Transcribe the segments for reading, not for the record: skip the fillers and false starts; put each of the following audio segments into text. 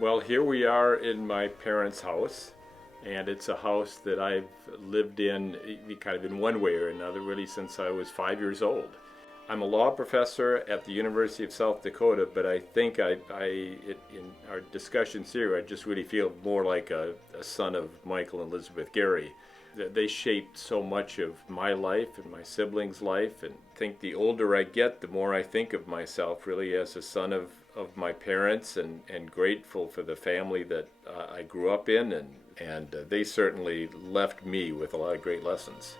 Well, here we are in my parents' house, and it's a house that I've lived in kind of in one way or another really since I was 5 years old. I'm a law professor at the University of South Dakota, but I think in our discussions here, I just really feel more like a son of Michael and Elizabeth Garry. They shaped so much of my life and my siblings' life, and I think the older I get, the more I think of myself really as a son of my parents, and grateful for the family that I grew up in, and they certainly left me with a lot of great lessons.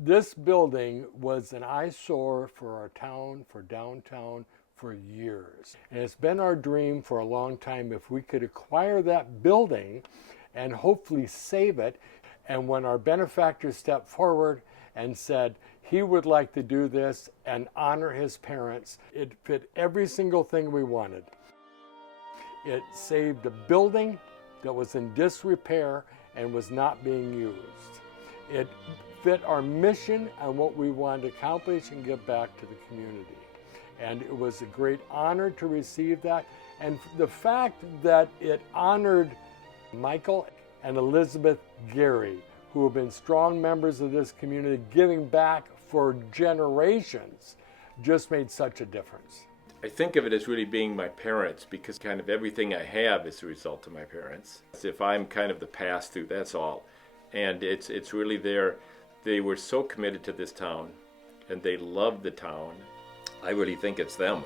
This building was an eyesore for our town, for downtown, for years. And it's been our dream for a long time if we could acquire that building and hopefully save it. And when our benefactor stepped forward and said he would like to do this and honor his parents, it fit every single thing we wanted. It saved a building that was in disrepair and was not being used. It fit our mission and what we wanted to accomplish and give back to the community. And it was a great honor to receive that. And the fact that it honored Michael and Elizabeth Garry, who have been strong members of this community, giving back for generations, just made such a difference. I think of it as really being my parents, because kind of everything I have is a result of my parents. If I'm kind of the pass-through, that's all. And it's really they were so committed to this town, and they loved the town. I really think it's them.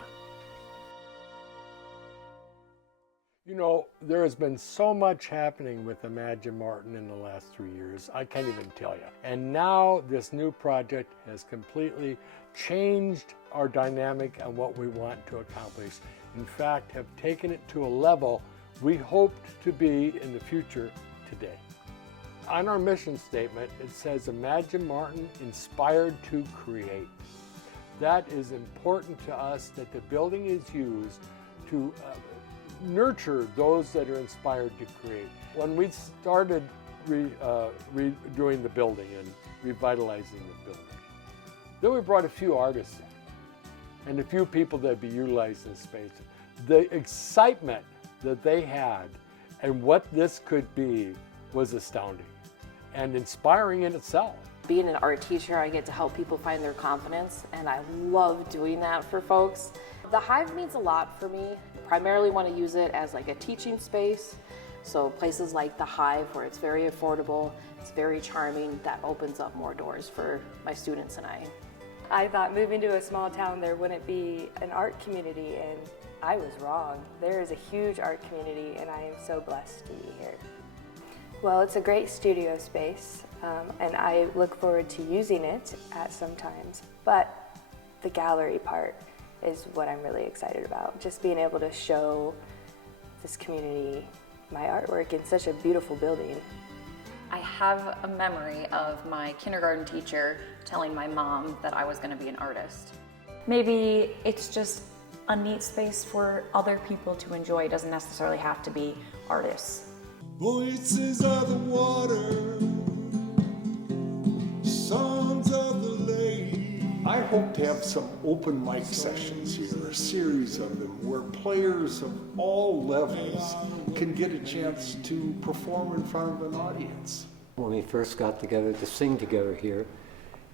You know, there has been so much happening with Imagine Martin in the last 3 years, I can't even tell you. And now this new project has completely changed our dynamic and what we want to accomplish. In fact, have taken it to a level we hoped to be in the future today. On our mission statement, it says, Imagine Martin, inspired to create. That is important to us, that the building is used to nurture those that are inspired to create. When we started redoing the building and revitalizing the building, then we brought a few artists in and a few people that would be utilizing the space. The excitement that they had and what this could be was astounding and inspiring in itself. Being an art teacher, I get to help people find their confidence, and I love doing that for folks. The Hive means a lot for me. Primarily want to use it as like a teaching space. So places like the Hive, where it's very affordable, it's very charming, that opens up more doors for my students and I. I thought moving to a small town there wouldn't be an art community, and I was wrong. There is a huge art community, and I am so blessed to be here. Well, it's a great studio space, and I look forward to using it at some times, but the gallery part is what I'm really excited about. Just being able to show this community my artwork in such a beautiful building. I have a memory of my kindergarten teacher telling my mom that I was going to be an artist. Maybe it's just a neat space for other people to enjoy. It doesn't necessarily have to be artists. Voices of the water, songs of the lake. I hope to have some open mic sessions here, a series of them, where players of all levels can get a chance to perform in front of an audience. When we first got together to sing together here,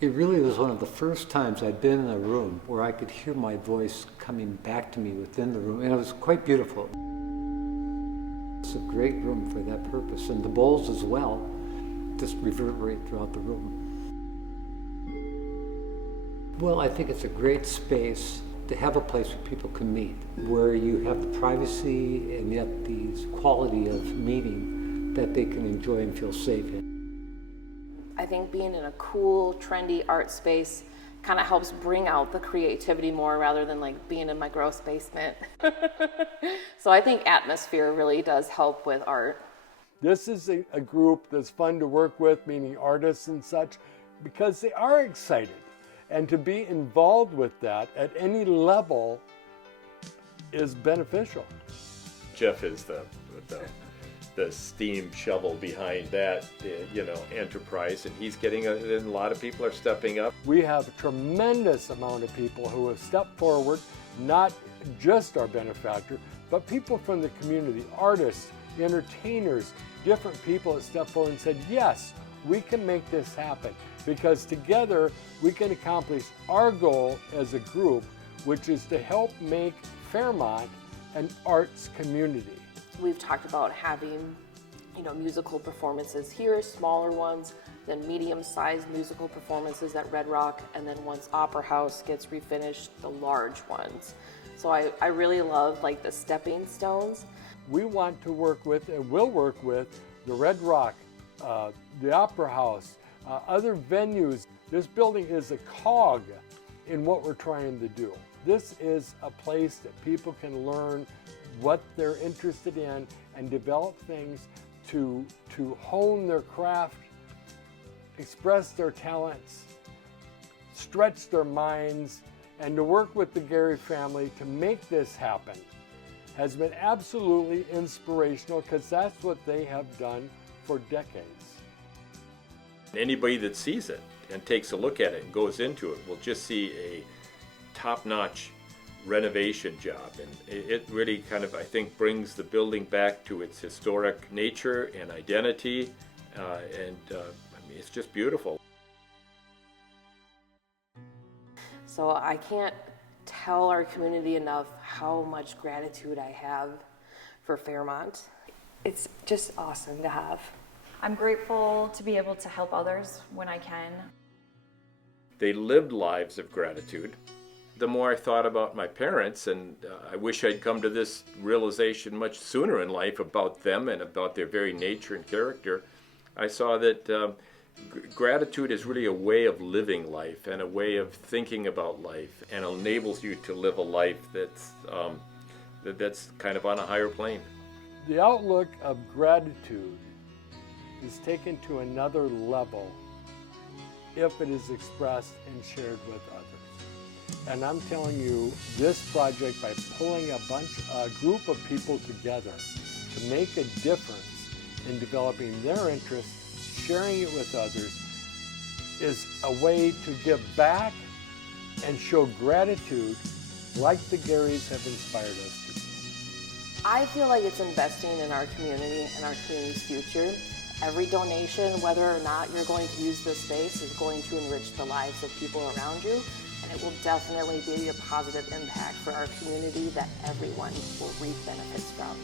it really was one of the first times I'd been in a room where I could hear my voice coming back to me within the room, and it was quite beautiful. It's a great room for that purpose, and the bowls as well just reverberate throughout the room. Well, I think it's a great space to have a place where people can meet, where you have the privacy and yet the quality of meeting that they can enjoy and feel safe in. I think being in a cool, trendy art space kind of helps bring out the creativity more rather than like being in my gross basement. So I think atmosphere really does help with art. This is a group that's fun to work with, meaning artists and such, because they are excited. And to be involved with that at any level is beneficial. Jeff is the the steam shovel behind that, enterprise, and he's getting and a lot of people are stepping up. We have a tremendous amount of people who have stepped forward, not just our benefactor, but people from the community, artists, entertainers, different people that stepped forward and said, yes, we can make this happen, because together we can accomplish our goal as a group, which is to help make Fairmont an arts community. We've talked about having, musical performances here, smaller ones, then medium-sized musical performances at Red Rock, and then once Opera House gets refinished, the large ones. So I really love like the stepping stones. We want to work with and will work with the Red Rock, the Opera House, other venues. This building is a cog in what we're trying to do. This is a place that people can learn what they're interested in and develop things to hone their craft, express their talents, stretch their minds, and to work with the Garry family to make this happen has been absolutely inspirational, because that's what they have done for decades. Anybody that sees it and takes a look at it and goes into it will just see a top-notch renovation job, and it really kind of, I think, brings the building back to its historic nature and identity, it's just beautiful. So I can't tell our community enough how much gratitude I have for Fairmont. It's just awesome to have. I'm grateful to be able to help others when I can. They lived lives of gratitude. The more I thought about my parents, and I wish I'd come to this realization much sooner in life about them and about their very nature and character, I saw that gratitude is really a way of living life and a way of thinking about life, and enables you to live a life that's kind of on a higher plane. The outlook of gratitude is taken to another level if it is expressed and shared with others. And I'm telling you, this project, by pulling a group of people together to make a difference in developing their interests, sharing it with others, is a way to give back and show gratitude like the Garrys have inspired us to do. I feel like it's investing in our community and our community's future. Every donation, whether or not you're going to use this space, is going to enrich the lives of people around you, and it will definitely be a positive impact for our community that everyone will reap benefits from.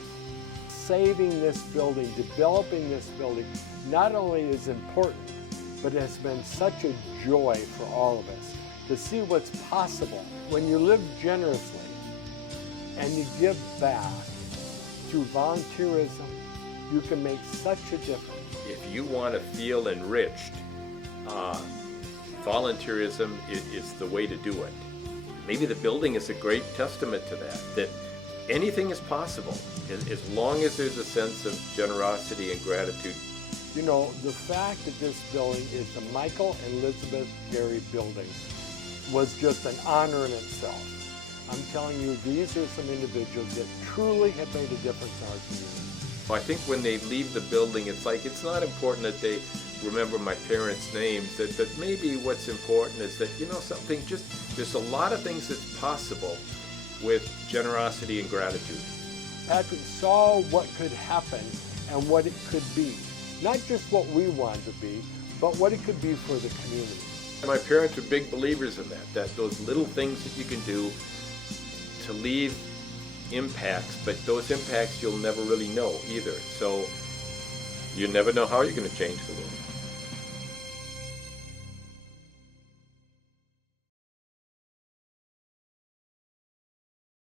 Saving this building, developing this building, not only is important, but it has been such a joy for all of us to see what's possible when you live generously and you give back through volunteerism. You can make such a difference. If you want to feel enriched, volunteerism is the way to do it. Maybe the building is a great testament to that anything is possible as long as there's a sense of generosity and gratitude. You know, the fact that this building is the Michael and Elizabeth Garry building was just an honor in itself. I'm telling you, these are some individuals that truly have made a difference in our community. I think when they leave the building, it's not important that they remember my parents' names, that maybe what's important is that, something, there's a lot of things that's possible with generosity and gratitude. Patrick saw what could happen and what it could be. Not just what we wanted to be, but what it could be for the community. My parents are big believers in that those little things that you can do to leave impacts, but those impacts you'll never really know either. So you never know how you're going to change the world.